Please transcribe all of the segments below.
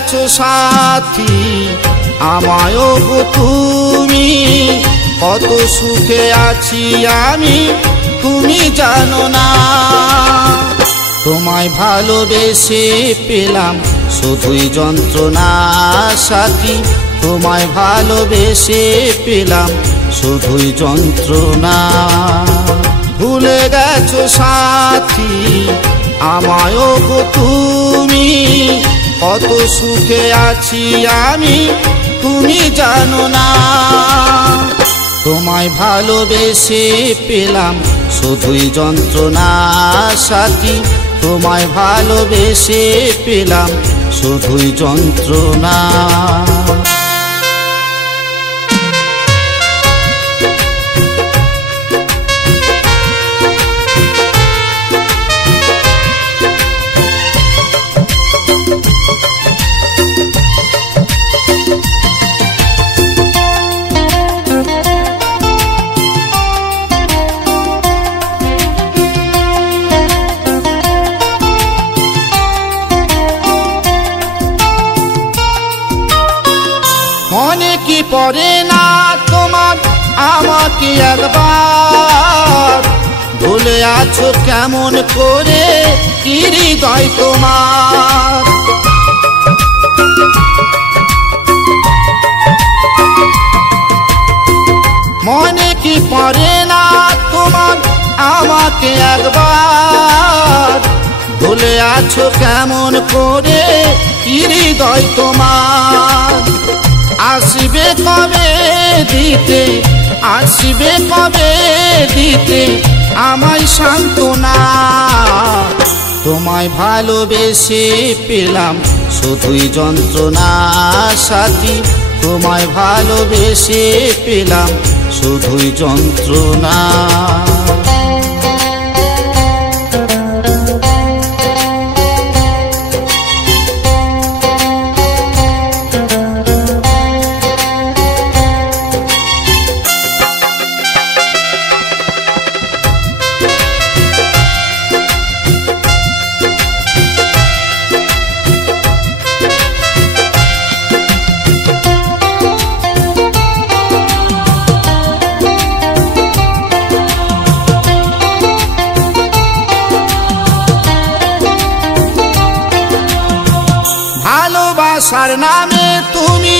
গেছো সাথী আমায়ও গো তুমি, কত সুখে আছি আমি তুমি জানো না। তোমায় ভালোবেসে পেলাম শুধুই যন্ত্রণা সাথী, তোমায় ভালোবেসে পেলাম শুধুই যন্ত্রণা। ভুলে গেছো সাথী আমায়ও গো তুমি, কত সুখে আছি আমি তুমি জানো না। তোমায় ভালোবেসে পেলাম শুধুই যন্ত্রণা সাথী, তোমায় ভালোবেসে পেলাম শুধুই যন্ত্রণা। মনে কি পড়ে না তোমার আমাকে একবার, ভুলে আছো কেমন করে কি হৃদয় তোমার। মনে কি পড়ে না তোমার আমাকে একবার, ভুলে আছো কেমন করে কি হৃদয় তোমার। আসবে কবে দিতে, আসবে কবে দিতে আমায় সান্ত্বনা। তোমায় ভালোবেসে পেলাম শুধুই যন্ত্রণা সাথী, তোমায় ভালোবেসে পেলাম শুধুই যন্ত্রণা। ভালোবাসার নামে তুমি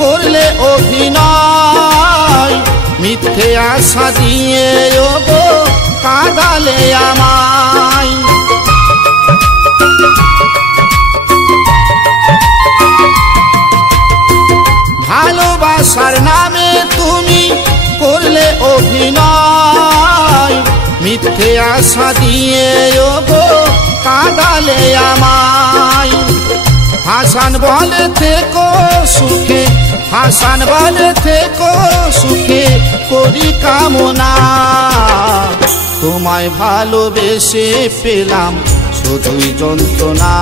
করলে অভিনয়, মিথ্যে আশা দিয়ে ওগো কাঁদালে আমায়। ভালোবাসার নামে তুমি করলে অভিনয়, মিথ্যে আশা দিয়ে ওগো কাঁদালে আমায়। হাসান বলে থেকো সুখে, হাসান বলে থেকো সুখে করি কামনা। তোমায় ভালোবেসে পেলাম শুধুই যন্ত্রণা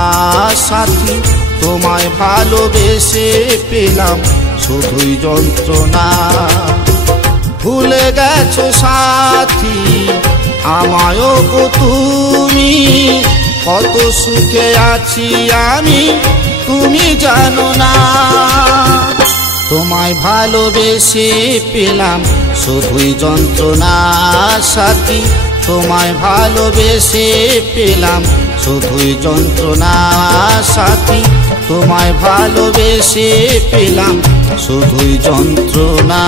সাথী, তোমায় ভালোবেসে পেলাম শুধুই যন্ত্রণা। ভুলে গেছো সাথী আমায়ও গো তুমি, কত সুখে আছি আমি তুমি জানো না। তোমায় ভালোবেসে পেলাম শুধুই যন্ত্রণা সাথী, তোমায় ভালোবেসে পেলাম শুধুই যন্ত্রণা সাথী, তোমায় ভালোবেসে পেলাম শুধুই যন্ত্রণা।